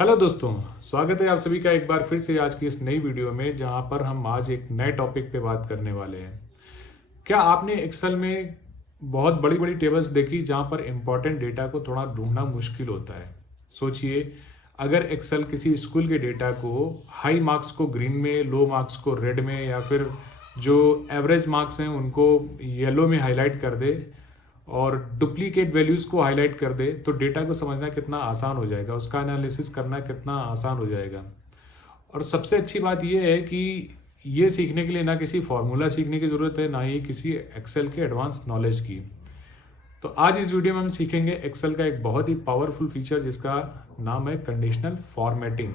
Hello दोस्तों, स्वागत है आप सभी का एक बार फिर से आज की इस नई वीडियो में, जहां पर हम आज एक नए टॉपिक पे बात करने वाले हैं। क्या आपने एक्सेल में बहुत बड़ी बड़ी टेबल्स देखी जहां पर इंपॉर्टेंट डेटा को थोड़ा ढूंढना मुश्किल होता है? सोचिए, अगर एक्सेल किसी स्कूल के डेटा को हाई मार्क्स को ग्रीन में, लो मार्क्स को रेड में, या फिर जो एवरेज मार्क्स हैं उनको येलो में हाईलाइट कर दे और डुप्लीकेट वैल्यूज़ को हाईलाइट कर दे, तो डेटा को समझना कितना आसान हो जाएगा, उसका एनालिसिस करना कितना आसान हो जाएगा। और सबसे अच्छी बात यह है कि ये सीखने के लिए ना किसी फॉर्मूला सीखने की ज़रूरत है, ना ही किसी एक्सेल के एडवांस नॉलेज की। तो आज इस वीडियो में हम सीखेंगे एक्सेल का एक बहुत ही पावरफुल फीचर जिसका नाम है कंडीशनल फॉर्मेटिंग।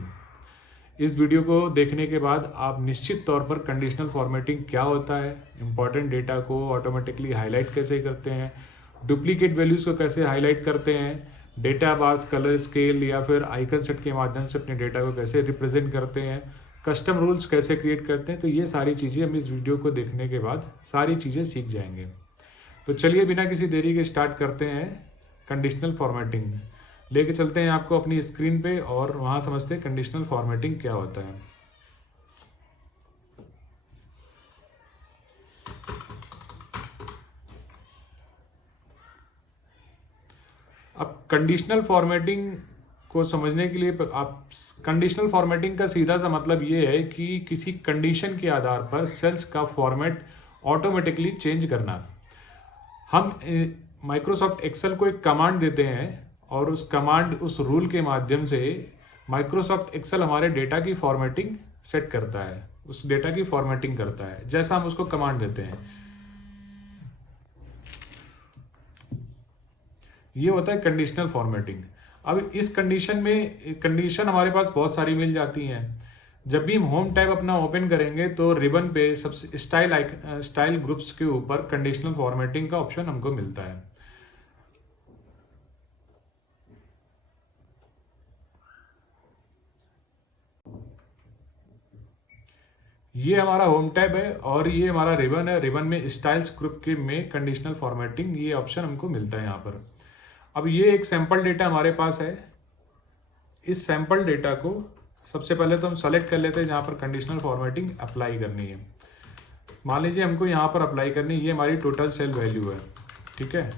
इस वीडियो को देखने के बाद आप निश्चित तौर पर कंडीशनल फॉर्मेटिंग क्या होता है, इंपॉर्टेंट डेटा को ऑटोमेटिकली हाईलाइट कैसे करते हैं, डुप्लीकेट वैल्यूज़ को कैसे हाईलाइट करते हैं, डेटा बार्स, कलर स्केल या फिर आइकन सेट के माध्यम से अपने डेटा को कैसे रिप्रेजेंट करते हैं, कस्टम रूल्स कैसे क्रिएट करते हैं। तो ये सारी चीज़ें हम इस वीडियो को देखने के बाद सारी चीज़ें सीख जाएंगे। तो चलिए बिना किसी देरी के स्टार्ट करते हैं कंडीशनल फॉर्मेटिंग। लेके चलते हैं आपको अपनी स्क्रीन पे और वहाँ समझते हैं कंडीशनल फॉर्मेटिंग क्या होता है। अब कंडीशनल फॉर्मेटिंग को समझने के लिए आप कंडीशनल फॉर्मेटिंग का सीधा सा मतलब ये है कि किसी कंडीशन के आधार पर सेल्स का फॉर्मेट ऑटोमेटिकली चेंज करना। हम माइक्रोसॉफ्ट एक्सेल को एक कमांड देते हैं और उस रूल के माध्यम से माइक्रोसॉफ्ट एक्सेल हमारे डेटा की फॉर्मेटिंग सेट करता है, उस डेटा की फॉर्मेटिंग करता है जैसा हम उसको कमांड देते हैं। ये होता है कंडीशनल फॉर्मेटिंग। अब इस कंडीशन हमारे पास बहुत सारी मिल जाती हैं। जब भी हम होम टैब अपना ओपन करेंगे तो रिबन पे सबसे स्टाइल ग्रुप्स के ऊपर कंडीशनल फॉर्मेटिंग का ऑप्शन हमको मिलता है। ये हमारा होम टैब है और ये हमारा रिबन है। रिबन में स्टाइल्स ग्रुप के में कंडीशनल फॉर्मेटिंग ये ऑप्शन हमको मिलता है यहाँ पर। अब ये एक सैंपल डेटा हमारे पास है। इस सैंपल डेटा को सबसे पहले तो हम सेलेक्ट कर लेते हैं जहाँ पर कंडीशनल फॉर्मेटिंग अप्लाई करनी है। मान लीजिए हमको यहाँ पर अप्लाई करनी है, ये हमारी टोटल सेल वैल्यू है, ठीक है।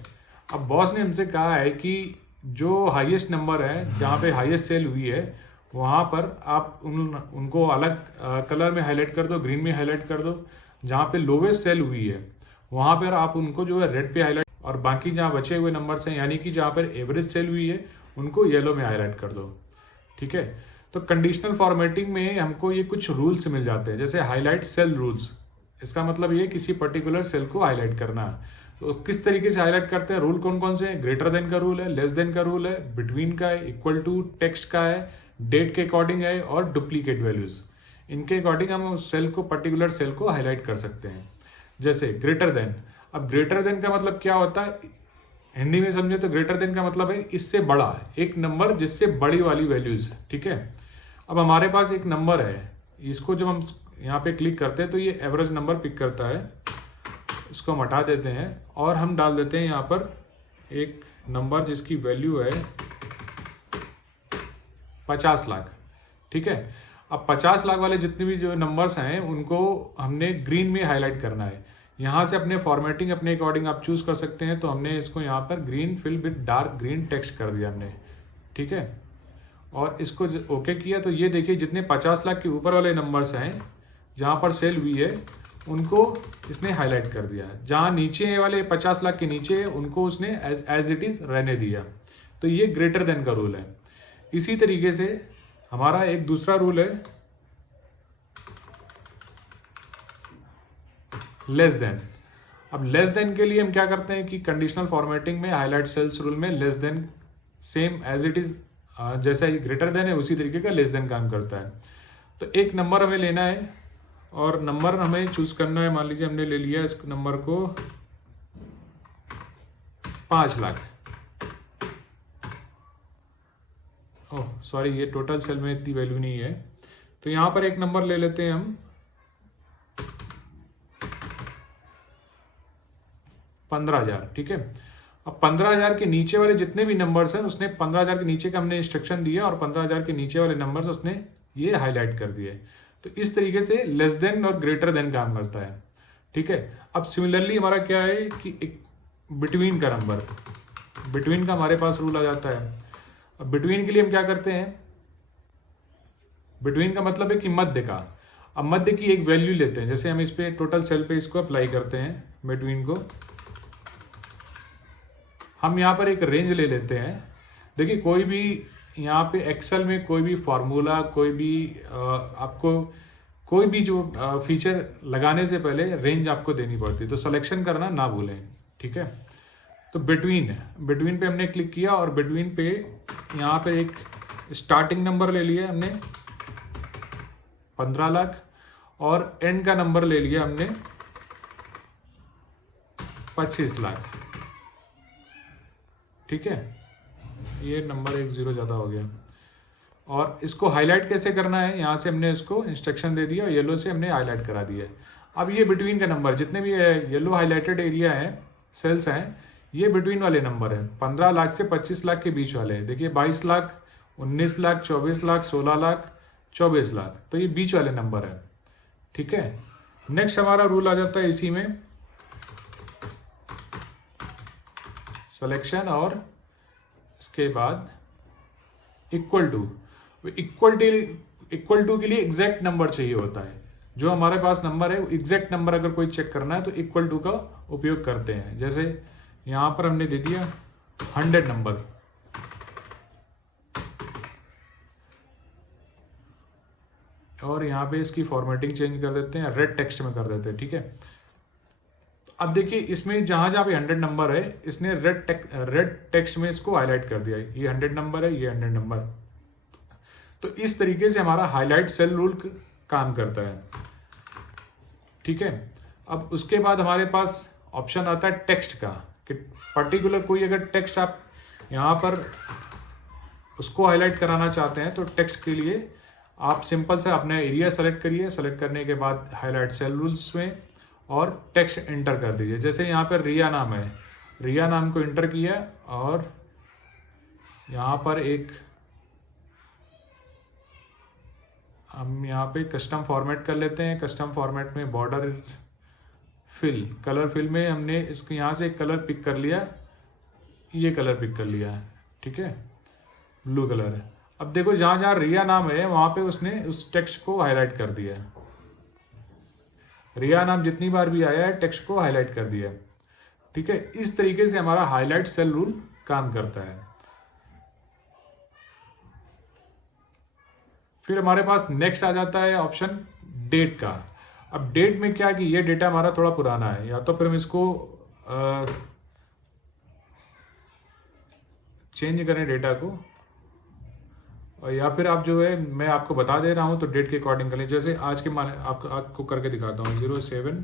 अब बॉस ने हमसे कहा है कि जो हाईएस्ट नंबर है, जहाँ पे हाईएस्ट सेल हुई है, वहाँ पर आप उनको अलग कलर में हाईलाइट कर दो, ग्रीन में हाईलाइट कर दो। जहाँ पे लोवेस्ट सेल हुई है वहाँ पर आप उनको जो है रेड पे हाईलाइट, और बाकी जहाँ बचे हुए नंबर्स हैं यानी कि जहाँ पर एवरेज सेल हुई है उनको येलो में हाईलाइट कर दो, ठीक है। तो कंडीशनल फॉर्मेटिंग में हमको ये कुछ रूल्स मिल जाते हैं, जैसे हाईलाइट सेल रूल्स। इसका मतलब ये किसी पर्टिकुलर सेल को हाईलाइट करना है। तो किस तरीके से हाईलाइट करते हैं, रूल कौन कौन से हैं? ग्रेटर देन का रूल है, लेस देन का रूल है, बिटवीन का है, इक्वल टू, टेक्स्ट का है, डेट के अकॉर्डिंग है और डुप्लीकेट वैल्यूज। इनके अकॉर्डिंग हम उस सेल को, पर्टिकुलर सेल को हाईलाइट कर सकते हैं। जैसे ग्रेटर देन। अब ग्रेटर देन का मतलब क्या होता है, हिंदी में समझे तो ग्रेटर देन का मतलब है इससे बड़ा, एक नंबर जिससे बड़ी वाली वैल्यूज, ठीक है। अब हमारे पास एक नंबर है, इसको जब हम यहाँ पे क्लिक करते हैं तो ये एवरेज नंबर पिक करता है। इसको हम हटा देते हैं और हम डाल देते हैं यहाँ पर एक नंबर जिसकी वैल्यू है 50 लाख, ठीक है। अब 50 लाख वाले जितने भी जो नंबर्स हैं उनको हमने ग्रीन में हाईलाइट करना है। यहाँ से अपने फॉर्मेटिंग अपने अकॉर्डिंग आप चूज कर सकते हैं। तो हमने इसको यहाँ पर green fill with dark green text कर दिया हमने, ठीक है। और इसको ओके किया तो ये देखिए जितने 50 लाख के ऊपर वाले नंबर्स हैं जहाँ पर सेल हुई है उनको इसने हाईलाइट कर दिया। जहाँ नीचे वाले 50 लाख के नीचे है उनको उसने एज इट इज रहने दिया। तो ये ग्रेटर देन का रूल है। इसी तरीके से हमारा एक दूसरा रूल है लेस देन। अब लेस देन के लिए हम क्या करते हैं कि कंडीशनल फॉर्मेटिंग में हाईलाइट सेल्स रूल में less than same as it is, जैसा ही ग्रेटर देन है उसी तरीके का लेस देन काम करता है। तो एक नंबर हमें लेना है और नंबर हमें चूज करना है। मान लीजिए हमने ले लिया इस नंबर को 5 लाख। ओह सॉरी, ये टोटल सेल में इतनी वैल्यू नहीं है। तो यहाँ पर एक नंबर ले लेते हैं हम 15,000, ठीक है। अब 15,000 के नीचे वाले जितने भी नंबर्स हैं उसने 15,000 के नीचे का हमने इंस्ट्रक्शन दिया और 15,000 के नीचे वाले नंबर्स उसने ये हाईलाइट कर दिए। तो इस तरीके से लेस देन और ग्रेटर देन काम करता है। ठीक है, अब सिमिलरली हमारा क्या है कि एक बिटवीन का नंबर, बिटवीन का हमारे पास रूल आ जाता है। अब बिटवीन के लिए हम क्या करते हैं, बिटवीन का मतलब है कि मध्य का। अब मध्य की एक वैल्यू लेते हैं, जैसे हम इस पे टोटल सेल पे इसको अप्लाई करते हैं बिटवीन को, हम यहाँ पर एक रेंज ले लेते हैं। देखिए कोई भी यहाँ पे एक्सेल में कोई भी फार्मूला, कोई भी आपको कोई भी जो फीचर लगाने से पहले रेंज आपको देनी पड़ती है, तो सिलेक्शन करना ना भूलें। ठीक है, तो बिटवीन पे हमने क्लिक किया और बिटवीन पे यहाँ पे एक स्टार्टिंग नंबर ले लिया हमने 15 लाख और एंड का नंबर ले लिया हमने 25 लाख। ठीक है, ये नंबर एक जीरो ज़्यादा हो गया। और इसको हाईलाइट कैसे करना है, यहाँ से हमने इसको इंस्ट्रक्शन दे दिया और येलो से हमने हाईलाइट करा दिया। अब ये बिटवीन का नंबर, जितने भी येलो हाईलाइटेड एरिया है, सेल्स हैं, ये बिटवीन वाले नंबर हैं। 15 लाख से 25 लाख के बीच वाले हैं। देखिए 22 लाख, 19 लाख, 24 लाख, 16 लाख, 24 लाख, तो ये बीच वाले नंबर है। ठीक है, नेक्स्ट हमारा रूल आ जाता है इसी में सिलेक्शन और इसके बाद इक्वल टू। इक्वल टू के लिए एग्जैक्ट नंबर चाहिए होता है। जो हमारे पास नंबर है, एग्जैक्ट नंबर अगर कोई चेक करना है तो इक्वल टू का उपयोग करते हैं। जैसे यहाँ पर हमने दे दिया 100 नंबर, और यहाँ पे इसकी फॉर्मेटिंग चेंज कर देते हैं, रेड टेक्स्ट में कर देते हैं। ठीक है, अब देखिए इसमें जहाँ जहाँ पे 100 नंबर है, इसने रेड टेक्स्ट में इसको हाईलाइट कर दिया है। ये 100 नंबर है, ये 100 नंबर। तो इस तरीके से हमारा हाईलाइट सेल रूल काम करता है। ठीक है, अब उसके बाद हमारे पास ऑप्शन आता है टेक्स्ट का, कि पर्टिकुलर कोई अगर टेक्स्ट आप यहाँ पर उसको हाईलाइट कराना चाहते हैं तो टेक्स्ट के लिए आप सिंपल से अपना एरिया सेलेक्ट करिए। सेलेक्ट करने के बाद हाईलाइट सेल रूल्स में और टेक्स्ट एंटर कर दीजिए। जैसे यहाँ पर रिया नाम है, रिया नाम को एंटर किया और यहाँ पर एक हम यहाँ पे कस्टम फॉर्मेट कर लेते हैं। कस्टम फॉर्मेट में बॉर्डर फिल, कलर फिल में हमने इसको यहाँ से एक कलर पिक कर लिया, ये कलर पिक कर लिया है। ठीक है, ब्लू कलर है। अब देखो जहाँ जहाँ रिया नाम है वहाँ पे उसने उस टेक्स्ट को हाईलाइट कर दिया है। रिया नाम जितनी बार भी आया है टेक्स्ट को हाईलाइट कर दिया। ठीक है, इस तरीके से हमारा हाईलाइट सेल रूल काम करता है। फिर हमारे पास नेक्स्ट आ जाता है ऑप्शन डेट का। अब डेट में क्या कि ये डेटा हमारा थोड़ा पुराना है, या तो फिर हम इसको चेंज करें डेटा को, और या फिर आप जो है मैं आपको बता दे रहा हूँ तो डेट के अकॉर्डिंग करें। जैसे आज के माने आपको करके दिखाता हूँ 07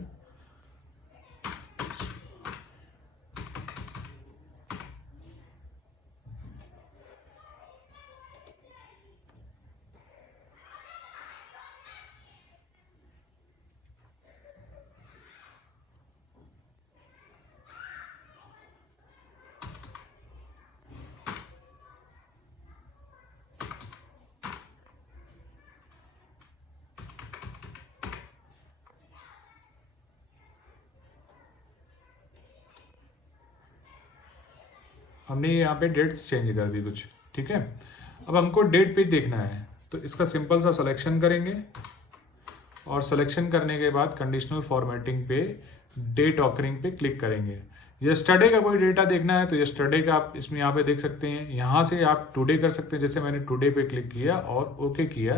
हमने यहाँ पे डेट्स चेंज कर दी कुछ। ठीक है, अब हमको डेट पेज देखना है तो इसका सिंपल सा सिलेक्शन करेंगे और सिलेक्शन करने के बाद कंडीशनल फॉर्मेटिंग पे डेट ऑकरिंग पे क्लिक करेंगे। यस्टरडे का कोई डेटा देखना है तो यस्टरडे का आप इसमें यहाँ पे देख सकते हैं। यहाँ से आप टुडे कर सकते हैं। जैसे मैंने टुडे पे क्लिक किया और ओके किया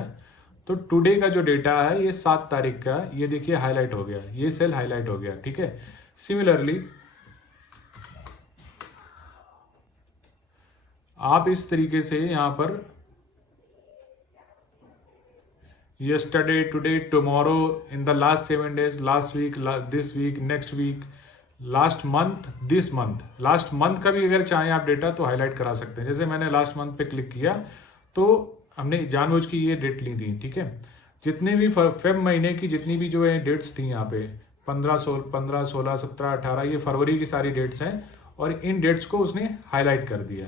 तो टुडे का जो डेटा है ये 7 तारीख का, ये देखिए हाईलाइट हो गया, ये सेल हाईलाइट हो गया। ठीक है, सिमिलरली आप इस तरीके से यहाँ पर yesterday, today, tomorrow, in the last 7 days, last week, this week, next week, last month, this month, last month का भी अगर चाहें आप डेटा तो हाईलाइट करा सकते हैं। जैसे मैंने लास्ट मंथ पे क्लिक किया तो हमने जानबूझ की ये डेट ली थी। ठीक है, जितने भी फेब महीने की जितनी भी जो है डेट्स थी यहाँ पे 15, 16, 17, 18, ये फरवरी की सारी डेट्स हैं और इन डेट्स को उसने हाईलाइट कर दिया।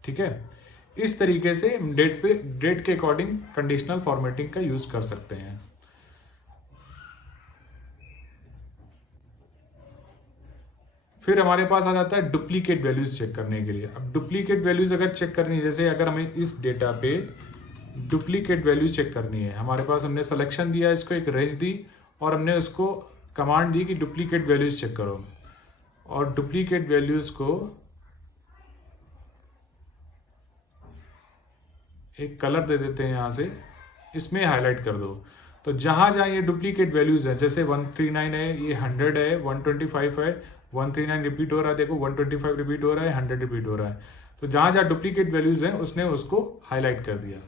ठीक है, इस तरीके से डेट के अकॉर्डिंग कंडीशनल फॉर्मेटिंग का यूज कर सकते हैं। फिर हमारे पास आ जाता है डुप्लीकेट वैल्यूज चेक करने के लिए। अब डुप्लीकेट वैल्यूज अगर चेक करनी है, जैसे अगर हमें इस डेटा पे डुप्लीकेट वैल्यूज चेक करनी है, हमारे पास हमने सिलेक्शन दिया, इसको एक रेंज दी और हमने उसको कमांड दी कि डुप्लीकेट वैल्यूज चेक करो, और डुप्लीकेट वैल्यूज को एक कलर दे देते हैं यहाँ से, इसमें हाईलाइट कर दो। तो जहाँ जहाँ ये डुप्लीकेट वैल्यूज हैं, जैसे 139 है, ये 100 है, 125 है, 139 रिपीट हो रहा है, देखो 125 रिपीट हो रहा है, 100 रिपीट हो रहा है। तो जहाँ जहाँ डुप्लीकेट वैल्यूज हैं उसने उसको हाईलाइट कर दिया।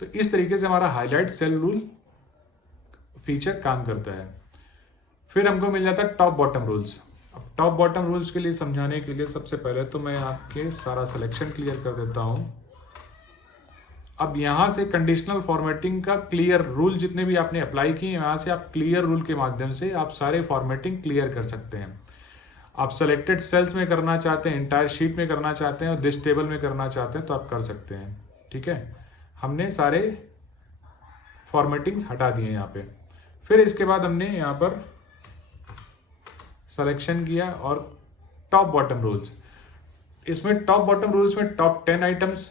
तो इस तरीके से हमारा हाईलाइट सेल रूल फीचर काम करता है। फिर हमको मिल जाता है टॉप बॉटम रूल्स। अब टॉप बॉटम रूल्स के लिए समझाने के लिए सबसे पहले तो मैं आपके सारा सिलेक्शन क्लियर कर देता हूँ। अब यहाँ से कंडीशनल फॉर्मेटिंग का क्लियर रूल जितने भी आपने अप्लाई किए, यहाँ से आप क्लियर रूल के माध्यम से आप सारे फॉर्मेटिंग क्लियर कर सकते हैं। आप सेलेक्टेड सेल्स में करना चाहते हैं, इंटायर शीट में करना चाहते हैं और दिस टेबल में करना चाहते हैं तो आप कर सकते हैं। ठीक है, हमने सारे फॉर्मेटिंग्स हटा दिए यहाँ पे। फिर इसके बाद हमने यहाँ पर सिलेक्शन किया और टॉप बॉटम रूल्स। इसमें टॉप बॉटम रूल्स में top 10 items,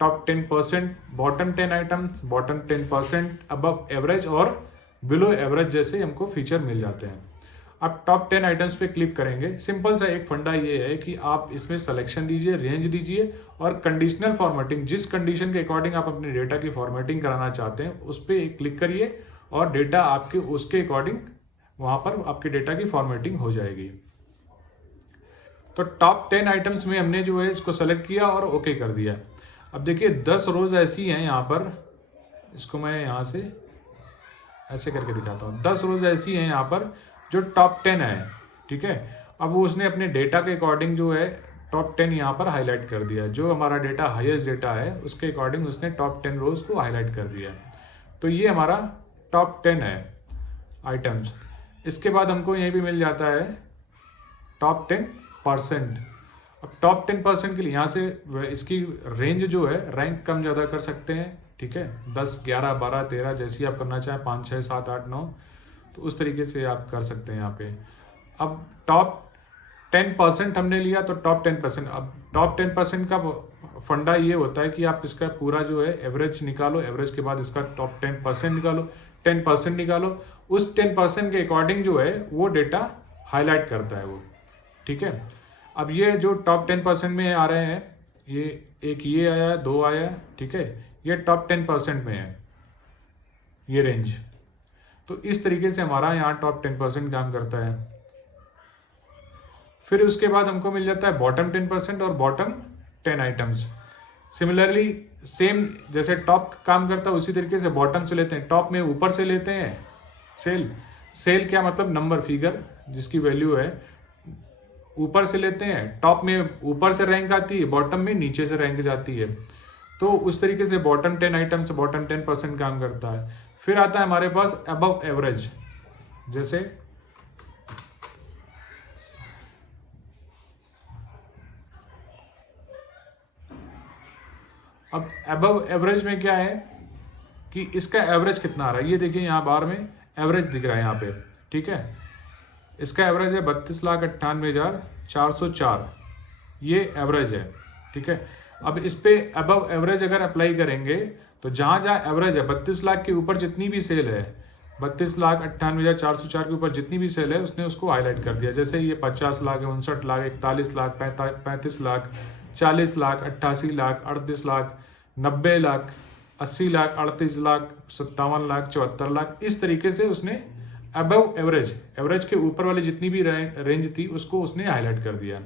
top 10%, bottom 10 items, bottom 10%, above average और बिलो एवरेज जैसे हमको फीचर मिल जाते हैं। अब टॉप 10 आइटम्स पे क्लिक करेंगे। सिंपल सा एक फंडा ये है कि आप इसमें सिलेक्शन दीजिए, रेंज दीजिए और कंडीशनल फॉर्मेटिंग, जिस कंडीशन के अकॉर्डिंग आप अपने डेटा की फॉर्मेटिंग कराना चाहते हैं उस पर क्लिक करिए और डेटा आपके उसके अकॉर्डिंग वहाँ पर आपके डेटा की फॉर्मेटिंग हो जाएगी। तो टॉप 10 आइटम्स में हमने जो है इसको सेलेक्ट किया और ओके कर दिया। अब देखिए 10 रोज ऐसी हैं यहाँ पर, इसको मैं यहाँ से ऐसे करके दिखाता हूँ। 10 रोज ऐसी हैं यहाँ पर जो टॉप 10 है। ठीक है, अब वो उसने अपने डेटा के अकॉर्डिंग जो है टॉप 10 यहाँ पर हाईलाइट कर दिया। जो हमारा डेटा हाईएस्ट डेटा है उसके अकॉर्डिंग उसने टॉप 10 रोज को हाईलाइट कर दिया। तो ये हमारा टॉप 10 है आइटम्स। इसके बाद हमको यहीं भी मिल जाता है टॉप 10%। अब टॉप 10% के लिए यहाँ से इसकी रेंज जो है रैंक कम ज़्यादा कर सकते हैं। ठीक है, 10, 11, 12, 13 जैसी आप करना चाहें, 5, 6, 7, 8, 9, तो उस तरीके से आप कर सकते हैं यहाँ पे। अब टॉप 10% हमने लिया तो टॉप 10%। अब टॉप 10% का फंडा ये होता है कि आप इसका पूरा जो है एवरेज निकालो, एवरेज के बाद इसका टॉप 10% निकालो, 10% निकालो, उस 10% के अकॉर्डिंग जो है वो डेटा हाईलाइट करता है वो। ठीक है, अब ये जो टॉप 10% में आ रहे हैं, ये एक ये आया, 2 आया। ठीक है, ये टॉप 10% में है ये रेंज। तो इस तरीके से हमारा यहाँ टॉप 10% काम करता है। फिर उसके बाद हमको मिल जाता है बॉटम 10% और बॉटम 10 आइटम्स। सिमिलरली सेम जैसे टॉप काम करता है उसी तरीके से बॉटम से लेते हैं। टॉप में ऊपर से लेते हैं सेल क्या मतलब नंबर, फिगर जिसकी वैल्यू है, ऊपर से लेते हैं। टॉप में ऊपर से रैंक आती है, बॉटम में नीचे से रैंक जाती है। तो उस तरीके से बॉटम 10 आइटम से बॉटम 10% काम करता है। फिर आता है हमारे पास अबव एवरेज। जैसे अब अबव एवरेज में क्या है कि इसका एवरेज कितना आ रहा है, ये देखिए यहाँ बार में एवरेज दिख रहा है यहाँ पे। ठीक है, इसका एवरेज है 32,98,404, ये एवरेज है। ठीक है, अब इस पे अबव एवरेज अगर अप्लाई करेंगे तो जहाँ जहाँ एवरेज है 32 लाख के ऊपर जितनी भी सेल है, 32,98,404 के ऊपर जितनी भी सेल है उसने उसको हाईलाइट कर दिया। जैसे ये 50 लाख, 59 लाख, 41 लाख, 35 लाख, 40 लाख, 88 लाख, 38 लाख, 90 लाख, 80 लाख, 38 लाख, 57 लाख, 74 लाख, इस तरीके से उसने अबव एवरेज के ऊपर वाली जितनी भी रेंज थी उसको उसने हाईलाइट कर दिया।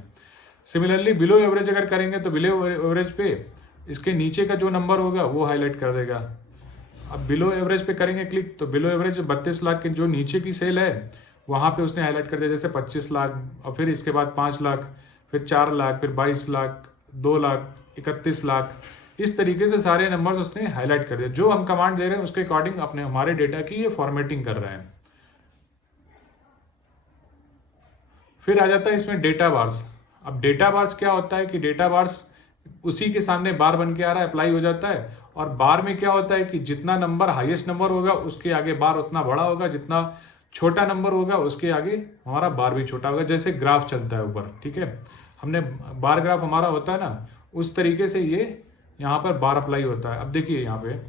सिमिलरली बिलो एवरेज अगर करेंगे तो बिलो एवरेज पे इसके नीचे का जो नंबर होगा वो हाईलाइट कर देगा। अब बिलो एवरेज पे करेंगे क्लिक तो बिलो एवरेज 32 लाख के जो नीचे की सेल है वहाँ पे उसने हाईलाइट कर दिया। जैसे 25 लाख और फिर इसके बाद 5 लाख, फिर 4 लाख, फिर 22 लाख, 2 लाख, 31 लाख, इस तरीके से सारे नंबर्स उसने हाईलाइट कर दिया। जो हम कमांड दे रहे हैं उसके अकॉर्डिंग अपने हमारे डेटा की ये फॉर्मेटिंग कर रहे हैं। फिर आ जाता है इसमें डेटा बार्स। अब डेटा बार्स क्या होता है कि डेटा बार्स उसी के सामने बार बन के आ रहा है, अप्लाई हो जाता है। और बार में क्या होता है कि जितना नंबर हाईएस्ट नंबर होगा उसके आगे बार उतना बड़ा होगा, जितना छोटा नंबर होगा उसके आगे हमारा बार भी छोटा होगा। जैसे ग्राफ चलता है ऊपर, ठीक है, हमने बार ग्राफ हमारा होता है ना, उस तरीके से ये यहाँ पर बार अप्लाई होता है। अब देखिए यहाँ पे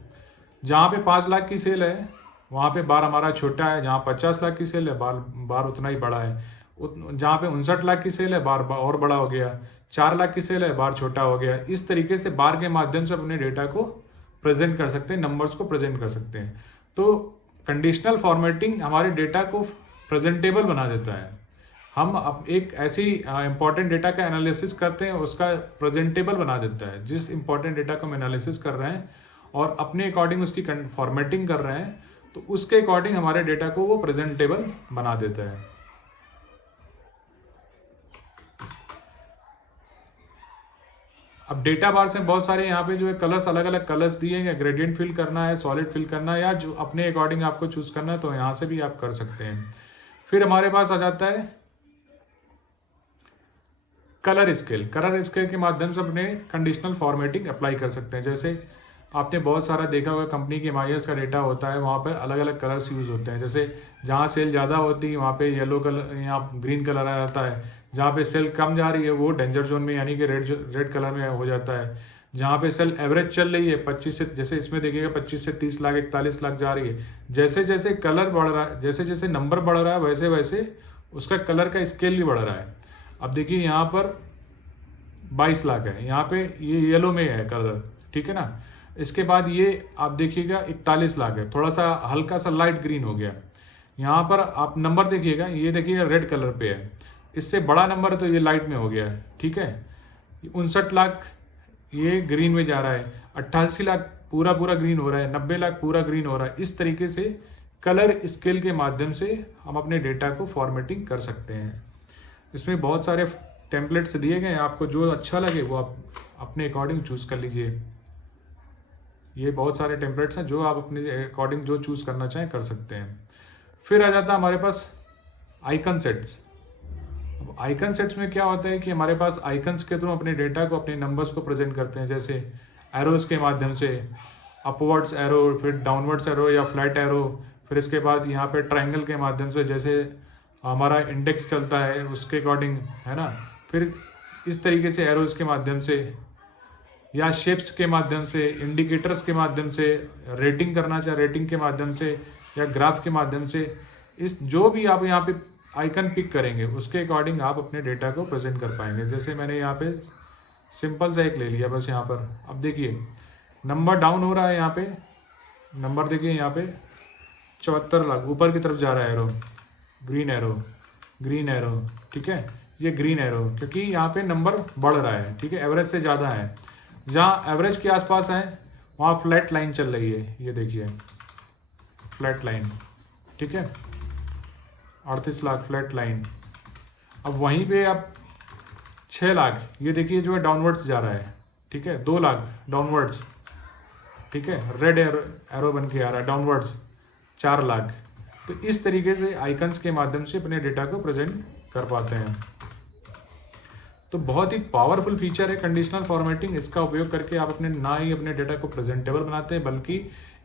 जहाँ पे 5 लाख की सेल है वहाँ पे बार हमारा छोटा है, जहाँ 50 लाख की सेल है बार उतना ही बड़ा है, जहाँ पे 59 लाख की सेल है बार और बड़ा हो गया, 4 लाख की सेल है बार छोटा हो गया। इस तरीके से बार के माध्यम से अपने डेटा को प्रेजेंट कर सकते हैं, नंबर्स को प्रेजेंट कर सकते हैं। तो कंडीशनल फॉर्मेटिंग हमारे डेटा को प्रेजेंटेबल बना देता है। हम अब एक ऐसी इंपॉर्टेंट डेटा का एनालिसिस करते हैं, उसका प्रेजेंटेबल बना देता है। जिस इंपॉर्टेंट डेटा को हम एनालिसिस कर रहे हैं और अपने अकॉर्डिंग उसकी फॉर्मेटिंग कर रहे हैं, तो उसके अकॉर्डिंग हमारे डेटा को वो प्रेजेंटेबल बना देता है। अब डेटा बार्स में बहुत सारे यहाँ पे जो है कलर्स, अलग अलग कलर्स दिए हैं। ग्रेडियंट फिल करना है, सॉलिड फिल करना है, या जो अपने अकॉर्डिंग आपको चूज करना है तो यहाँ से भी आप कर सकते हैं। फिर हमारे पास आ जाता है कलर स्केल। कलर स्केल के माध्यम से अपने कंडीशनल फॉर्मेटिंग अप्लाई कर सकते हैं। जैसे आपने बहुत सारा देखा होगा, कंपनी के MIS का डेटा होता है, वहाँ पर अलग अलग कलर्स यूज़ होते हैं। जैसे जहाँ सेल ज़्यादा होती है वहाँ पे येलो कलर, यहाँ ग्रीन कलर आ जाता है। जहाँ पे सेल कम जा रही है वो डेंजर जोन में यानी कि रेड कलर में हो जाता है। जहाँ पे सेल एवरेज चल रही है 25 से, जैसे इसमें देखिएगा 25 से 30 लाख 41 लाख जा रही है। जैसे जैसे कलर बढ़ रहा है, जैसे जैसे नंबर बढ़ रहा है, वैसे वैसे उसका कलर का स्केल भी बढ़ रहा है। अब देखिए यहाँ पर 22 लाख है, यहाँ पे ये येलो में है कलर, ठीक है ना। इसके बाद ये आप देखिएगा 41 लाख है, थोड़ा सा हल्का सा लाइट ग्रीन हो गया। यहाँ पर आप नंबर देखिएगा, ये देखिएगा रेड कलर पे है, इससे बड़ा नंबर है तो ये लाइट में हो गया है, ठीक है। 59 लाख ये ग्रीन में जा रहा है, 88 लाख पूरा पूरा ग्रीन हो रहा है, 90 लाख पूरा ग्रीन हो रहा है। इस तरीके से कलर स्केल के माध्यम से हम अपने डेटा को फॉर्मेटिंग कर सकते हैं। इसमें बहुत सारे टेम्पलेट्स दिए गए हैं, आपको जो अच्छा लगे वो आप अपने अकॉर्डिंग चूज़ कर लीजिए। ये बहुत सारे टेम्पलेट्स हैं जो आप अपने अकॉर्डिंग जो चूज़ करना चाहें कर सकते हैं। फिर आ जाता है हमारे पास आइकन सेट्स। अब आइकन सेट्स में क्या होता है कि हमारे पास आइकन्स के थ्रू अपने डेटा को, अपने नंबर्स को प्रेजेंट करते हैं। जैसे एरोज़ के माध्यम से, अपवर्ड्स एरो, फिर डाउनवर्ड्स एरो या फ्लैट एरो, फिर इसके बाद यहाँ पे ट्रायंगल के माध्यम से, जैसे हमारा इंडेक्स चलता है उसके अकॉर्डिंग, है ना। फिर इस तरीके से एरोज़ के माध्यम से या शेप्स के माध्यम से, इंडिकेटर्स के माध्यम से, रेटिंग करना चाहे रेटिंग के माध्यम से या ग्राफ के माध्यम से, इस जो भी आप यहाँ पे आइकन पिक करेंगे उसके अकॉर्डिंग आप अपने डेटा को प्रेजेंट कर पाएंगे। जैसे मैंने यहाँ पे सिंपल सा एक ले लिया बस यहाँ पर। अब देखिए नंबर डाउन हो रहा है, यहाँ पे नंबर देखिए यहाँ पे 74 लाख ऊपर की तरफ जा रहा है arrow, green arrow, green arrow, ठीक है। ये ग्रीन एरो क्योंकि यहाँ पे नंबर बढ़ रहा है, ठीक है, एवरेज से ज़्यादा है। जहाँ एवरेज के आसपास है वहाँ फ्लैट लाइन चल रही है, ये देखिए फ्लैट लाइन, ठीक है, 38 लाख फ्लैट लाइन। अब वहीं पे आप 6 लाख, ये देखिए जो है डाउनवर्ड्स जा रहा है, ठीक है, 2 लाख डाउनवर्ड्स, ठीक है, रेड एरो बन के आ रहा है डाउनवर्ड्स, 4 लाख। तो इस तरीके से आइकन्स के माध्यम से अपने डेटा को प्रेजेंट कर पाते हैं। तो बहुत ही पावरफुल फीचर है कंडीशनल फॉर्मेटिंग। इसका उपयोग करके आप अपने ना ही अपने डेटा को प्रेजेंटेबल बनाते हैं बल्कि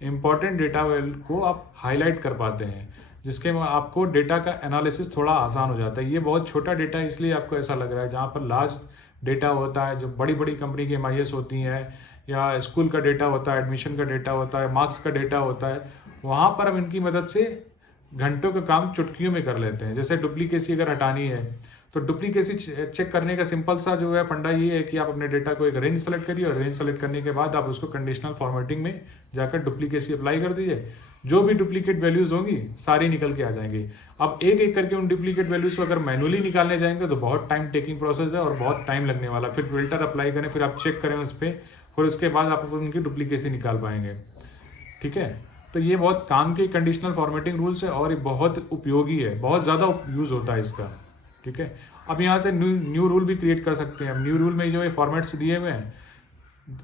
इंपॉर्टेंट डेटा को आप हाईलाइट कर पाते हैं, जिसके में आपको डेटा का एनालिसिस थोड़ा आसान हो जाता है। ये बहुत छोटा डेटा है इसलिए आपको ऐसा लग रहा है, जहाँ पर लार्ज डेटा होता है, जो बड़ी बड़ी कंपनी की MIS होती हैं या स्कूल का डेटा होता है, एडमिशन का डेटा होता है, मार्क्स का डेटा होता है, वहाँ पर हम इनकी मदद से घंटों का काम चुटकियों में कर लेते हैं। जैसे डुप्लीकेसी अगर हटानी है तो डुप्लीकेसी चेक करने का सिंपल सा जो है फंडा ये है कि आप अपने डेटा को एक रेंज सेलेक्ट करिए और रेंज सेलेक्ट करने के बाद आप उसको कंडीशनल फॉर्मेटिंग में जाकर डुप्लीकेसी अप्लाई कर दीजिए। जो भी डुप्लीकेट वैल्यूज होंगी सारी निकल के आ जाएंगी। अब एक एक करके उन डुप्लीकेट वैल्यूज को अगर मैनुअली निकालने जाएंगे तो बहुत टाइम टेकिंग प्रोसेस है और बहुत टाइम लगने वाला। फिर फिल्टर अप्लाई करें, फिर आप चेक करें उस पर, फिर उसके बाद आप उनकी डुप्लीकेसी निकाल पाएंगे, ठीक है। तो ये बहुत काम के कंडीशनल फॉर्मेटिंग रूल्स है और ये बहुत उपयोगी है, बहुत ज़्यादा यूज़ होता है इसका, ठीक है। अब यहाँ से न्यू रूल भी क्रिएट कर सकते हैं। अब न्यू रूल में जो ये फॉर्मेट्स दिए हुए हैं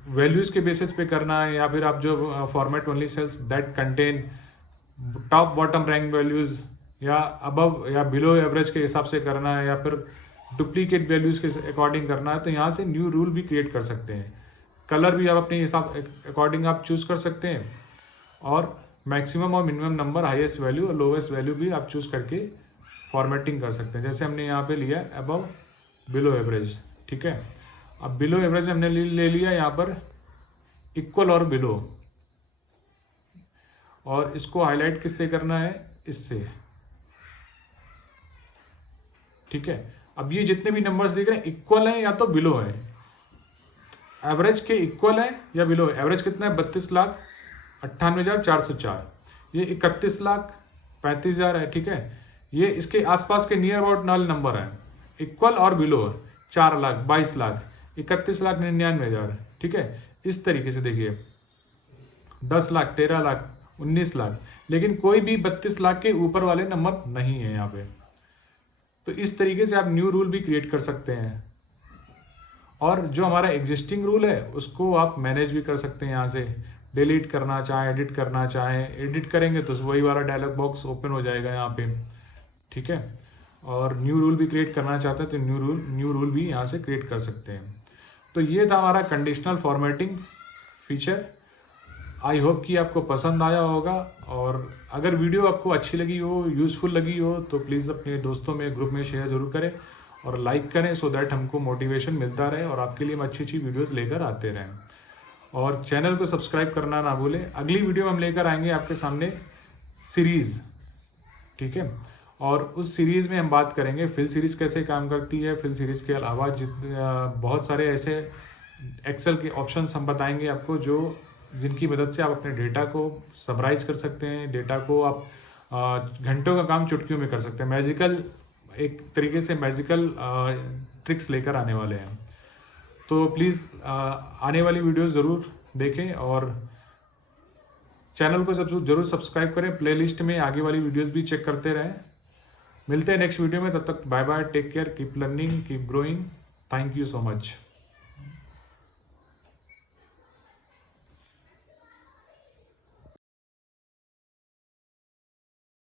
वैल्यूज़ के बेसिस पे करना है, या फिर आप जो format only cells that contain top bottom rank values या अबव या बिलो एवरेज के हिसाब से करना है, या फिर डुप्लीकेट वैल्यूज़ के अकॉर्डिंग करना है तो यहाँ से न्यू रूल भी क्रिएट कर सकते हैं। कलर भी आप अपने हिसाब अकॉर्डिंग आप चूज़ कर सकते हैं, और मैक्सिमम और मिनिमम नंबर, हाईएस्ट वैल्यू और लोवेस्ट वैल्यू भी आप चूज़ करके फॉर्मेटिंग कर सकते हैं। जैसे हमने यहाँ पे लिया अबव, बिलो एवरेज, ठीक है। अब बिलो एवरेज हमने ले लिया यहाँ पर इक्वल और बिलो, और इसको हाईलाइट किससे करना है, इससे, ठीक है। अब ये जितने भी नंबर्स दिख रहे हैं इक्वल हैं या तो बिलो है, एवरेज के इक्वल है या बिलो है। एवरेज कितना है, 32,98,404, ये 31,35,000 है, ठीक है। ये इसके आसपास के नियर अबाउट नल नंबर है, इक्वल और बिलो है, 4 लाख, 22 लाख, 31,99,000, ठीक है। इस तरीके से देखिए 10 लाख, 13 लाख, 19 लाख, लेकिन कोई भी 32 लाख के ऊपर वाले नंबर नहीं है यहाँ पे। तो इस तरीके से आप न्यू रूल भी क्रिएट कर सकते हैं, और जो हमारा एग्जिस्टिंग रूल है उसको आप मैनेज भी कर सकते हैं। यहाँ से डिलीट करना चाहें, एडिट करना चाहें, एडिट करेंगे तो वही वाला डायलॉग बॉक्स ओपन हो जाएगा यहाँ पे, ठीक है। और न्यू रूल भी क्रिएट करना चाहते हैं तो न्यू रूल भी यहाँ से क्रिएट कर सकते हैं। तो ये था हमारा conditional formatting feature. I hope कि आपको पसंद आया होगा, और अगर वीडियो आपको अच्छी लगी हो, यूज़फुल लगी हो, तो प्लीज़ अपने दोस्तों में, ग्रुप में शेयर ज़रूर करें और लाइक करें, सो दैट हमको मोटिवेशन मिलता रहे और आपके लिए हम अच्छी अच्छी वीडियोस लेकर आते रहें। और चैनल को सब्सक्राइब करना ना भूलें। अगली वीडियो में हम लेकर आएंगे आपके सामने सीरीज़, ठीक है। और उस सीरीज़ में हम बात करेंगे फिल सीरीज़ कैसे काम करती है। फिल सीरीज़ के अलावा बहुत सारे ऐसे एक्सेल के ऑप्शंस हम बताएंगे आपको, जो जिनकी मदद से आप अपने डेटा को समराइज कर सकते हैं, डेटा को आप घंटों का काम चुटकियों में कर सकते हैं। मैजिकल, एक तरीके से मैजिकल ट्रिक्स लेकर आने वाले हैं। तो प्लीज़ आने वाली वीडियोस ज़रूर देखें और चैनल को ज़रूर सब्सक्राइब करें। प्लेलिस्ट में आगे वाली वीडियोस भी चेक करते रहें। मिलते हैं नेक्स्ट वीडियो में, तब तक bye bye, take care, keep learning, keep growing. Thank you so much.